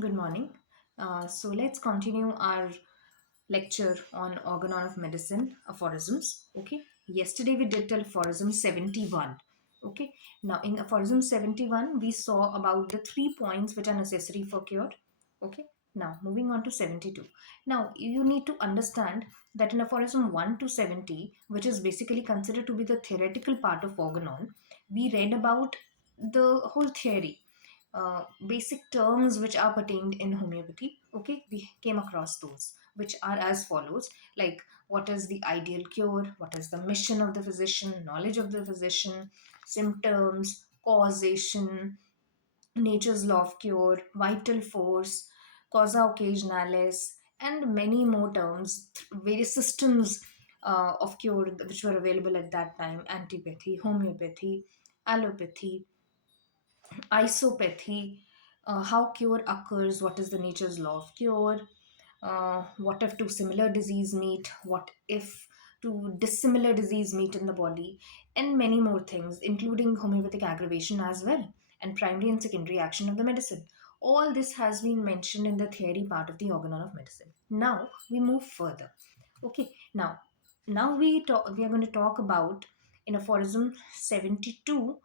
Good morning. So let's continue our lecture on organon of medicine, aphorisms. Okay. Yesterday we did till aphorism 71. Okay. Now in aphorism 71, we saw about the 3 points which are necessary for cure. Okay. Now moving on to 72. Now you need to understand that in aphorism 1 to 70, which is basically considered to be the theoretical part of organon, we read about the whole theory, basic terms which are pertained in homeopathy. Okay, we came across those, which are as follows: like what is the ideal cure, what is the mission of the physician, knowledge of the physician, symptoms, causation, nature's law of cure, vital force, causa occasionalis, and many more terms, various systems of cure which were available at that time: antipathy, homeopathy, allopathy, isopathy, how cure occurs, what is the nature's law of cure, what if two similar disease meet, what if two dissimilar disease meet in the body, and many more things, including homeopathic aggravation as well, and primary and secondary action of the medicine. All this has been mentioned in the theory part of the organon of medicine. Now we move further. Okay, now we are going to talk about, in aphorism 72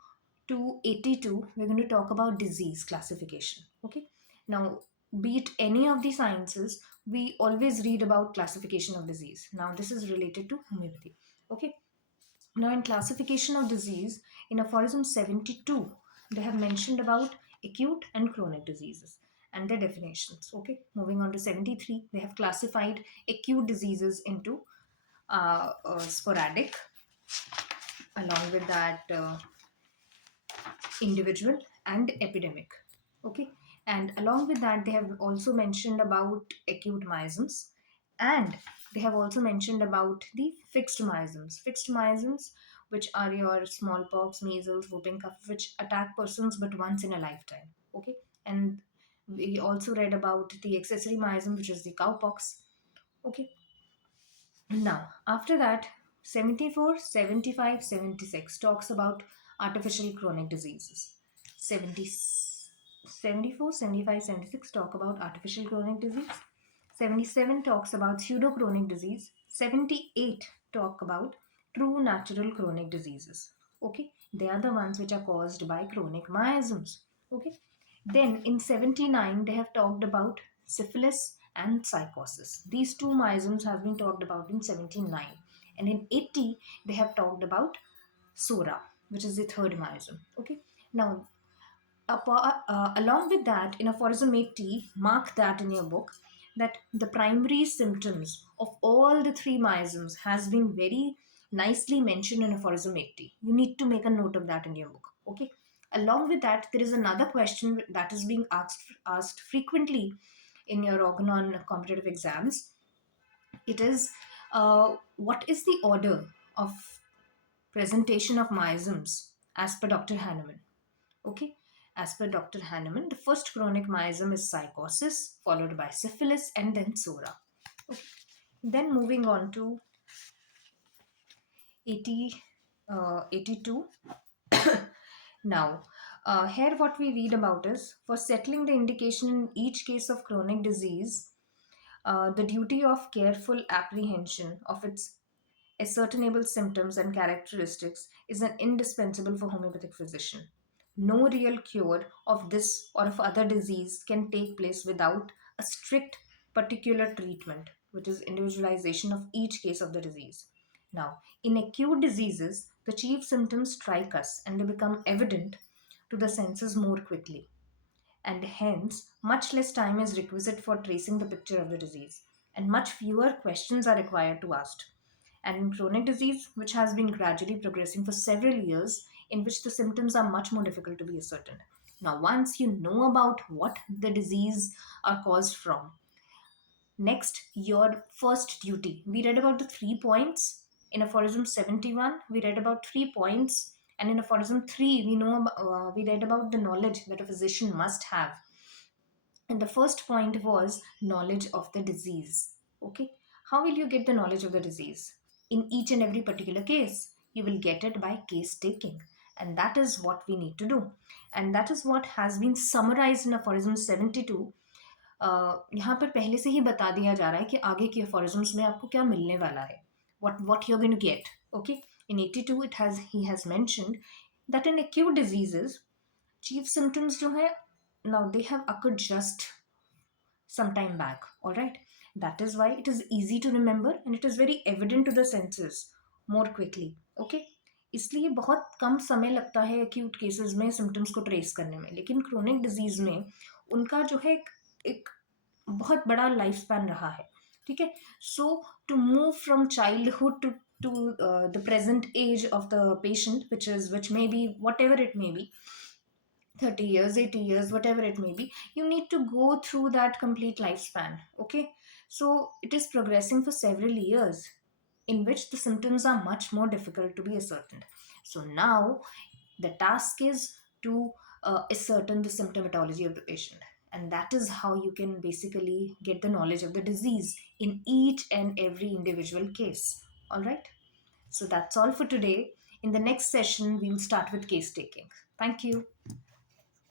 to 82, we're going to talk about disease classification. Okay, now be it any of the sciences, we always read about classification of disease. Now this is related to homeopathy. Okay, now in classification of disease, in aphorism 72, they have mentioned about acute and chronic diseases and their definitions. Okay, moving on to 73, they have classified acute diseases into sporadic, along with that individual and epidemic. Okay, and along with that they have also mentioned about acute miasms, and they have also mentioned about the fixed miasms, which are your smallpox, measles, whooping cough, which attack persons but once in a lifetime. Okay, and we also read about the accessory miasm, which is the cowpox. Okay, now after that, 74, 75, 76 talks about artificial chronic diseases. 70, 74, 75, 76 talk about artificial chronic disease. 77 talks about pseudochronic disease. 78 talk about true natural chronic diseases. Okay, they are the ones which are caused by chronic miasms. Okay, then in 79 they have talked about syphilis and psychosis. These two miasms have been talked about in 79, and in 80 they have talked about sora, which is the third miasm. Okay, now along with that, in aphorism 80, mark that in your book, that the primary symptoms of all the three miasms has been very nicely mentioned in aphorism 80. You need to make a note of that in your book. Okay, along with that, there is another question that is being asked frequently in your organon competitive exams. It is, what is the order of presentation of miasms as per Dr. Hahnemann? Okay, as per Dr. Hahnemann, the first chronic miasm is psychosis, followed by syphilis, and then sora. Okay. Then moving on to 80, 82. Now, here what we read about is, for settling the indication in each case of chronic disease, the duty of careful apprehension of its ascertainable symptoms and characteristics is an indispensable for homeopathic physician. No real cure of this or of other disease can take place without a strict particular treatment, which is individualization of each case of the disease. Now, in acute diseases, the chief symptoms strike us and they become evident to the senses more quickly, and hence much less time is requisite for tracing the picture of the disease, and much fewer questions are required to ask. And in chronic disease, which has been gradually progressing for several years, in which the symptoms are much more difficult to be ascertained. Now, once you know about what the disease are caused from, next, your first duty. We read about the 3 points in aphorism 71. We read about 3 points, and in aphorism 3, we read about the knowledge that a physician must have. And the first point was knowledge of the disease. Okay, how will you get the knowledge of the disease? In each and every particular case, you will get it by case taking, and that is what we need to do. And that is what has been summarized in aphorism 72, यहाँ पर पहले से ही बता दिया जा रहा है कि आगे के अफोरिज्म्स में आपको क्या मिलने वाला है, what you're going to get. Okay, in 82 he has mentioned that in acute diseases chief symptoms जो है, now they have occurred just some time back. All right, that is why it is easy to remember and it is very evident to the senses more quickly. Okay, इसलिए बहुत कम समय लगता है acute cases में symptoms को trace करने में, लेकिन क्रोनिक डिजीज में उनका जो है एक बहुत बड़ा लाइफ स्पैन रहा है. ठीक है, so to move from childhood to the present age of the patient, which may be whatever it may be, 30 years, 80 years, whatever it may be, you need to go through that complete lifespan. Okay, so it is progressing for several years in which the symptoms are much more difficult to be ascertained. So now the task is to ascertain the symptomatology of the patient, and that is how you can basically get the knowledge of the disease in each and every individual case. All right, so that's all for today. In the next session, we will start with case taking. Thank you.